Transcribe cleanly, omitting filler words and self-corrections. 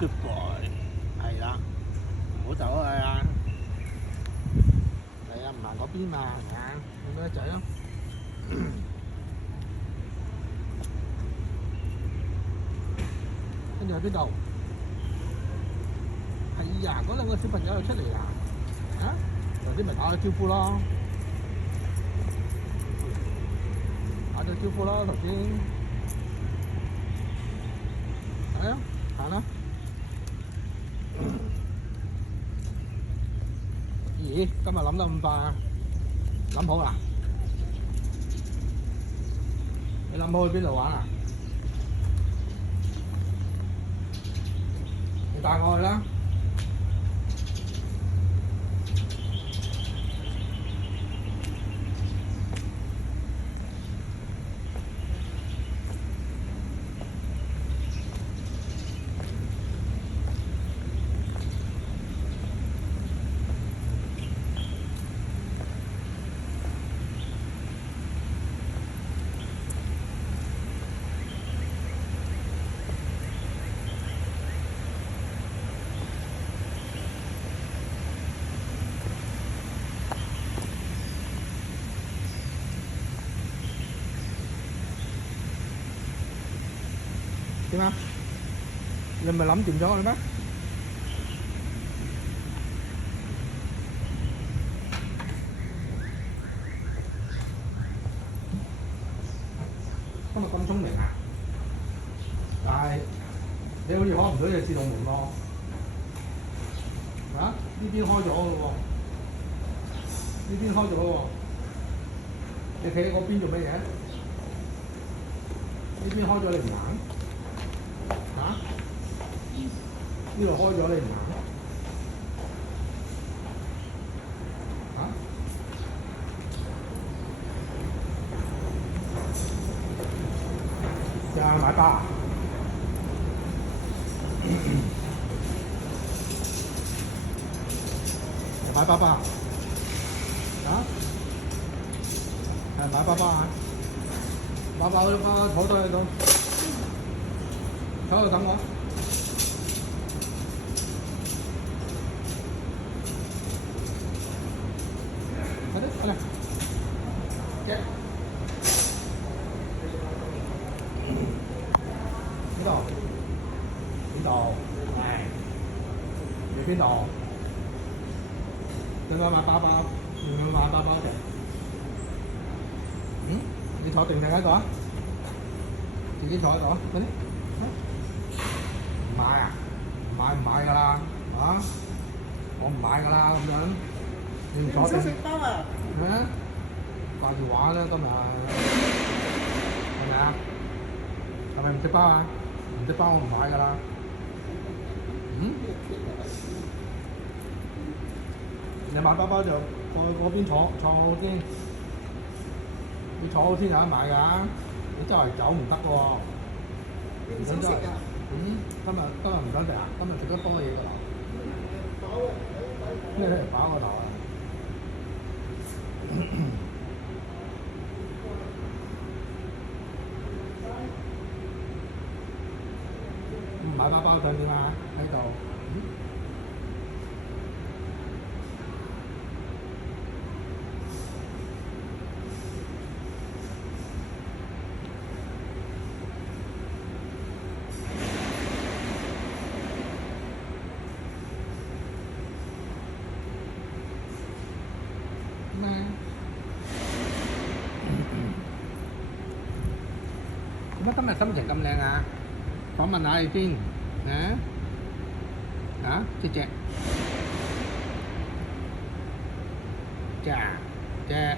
Good boy，係啦，唔好走開啊！係啊，唔行嗰邊嘛，係啊，咁多仔咯。跟住去邊度？係呀，嗰兩個小朋友又出嚟啦！啊，頭先咪打咗招呼咯，打咗招呼咯，頭先。係啊，行啦。咦？今日諗得咁快啊？諗好啦？你諗好去邊度玩啊？你帶我去啦！點啊？你唔係諗掂咗佢咩？今日咁聰明啊！但係你好似開唔到隻自動門喎，啊？呢邊開咗嘅喎，呢邊開咗喎，你企喺嗰邊做乜嘢？呢邊開咗你唔行？啊？呢度開咗你唔行？啊？呀，買包啊？買包包啊？係買包包啊？包包坐低喺度，坐喺度等我。快啲，快啲，嘅。邊度？邊度？係。你邊度？你買包包，你買包包嘅。你坐定定喺度啊？自己坐喺度啊！快啲。唔買啊？唔買㗎啦，啊！我唔買㗎啦，咁樣。你唔坐定？食包啊？掛住玩啦，今日係咪啊？係咪唔食包啊？唔食包我唔買㗎啦。你買包包就過去嗰邊坐好先，你坐好先有得買㗎。你周圍走唔得㗎喎。你唔想食啊？今日唔想食啊？今日食得多嘢㗎啦。咩咧？飽個頭啊！買包包想點啊？喺度。咩？點解今日心情咁靚啊？訪問下你先，姐姐，姐姐。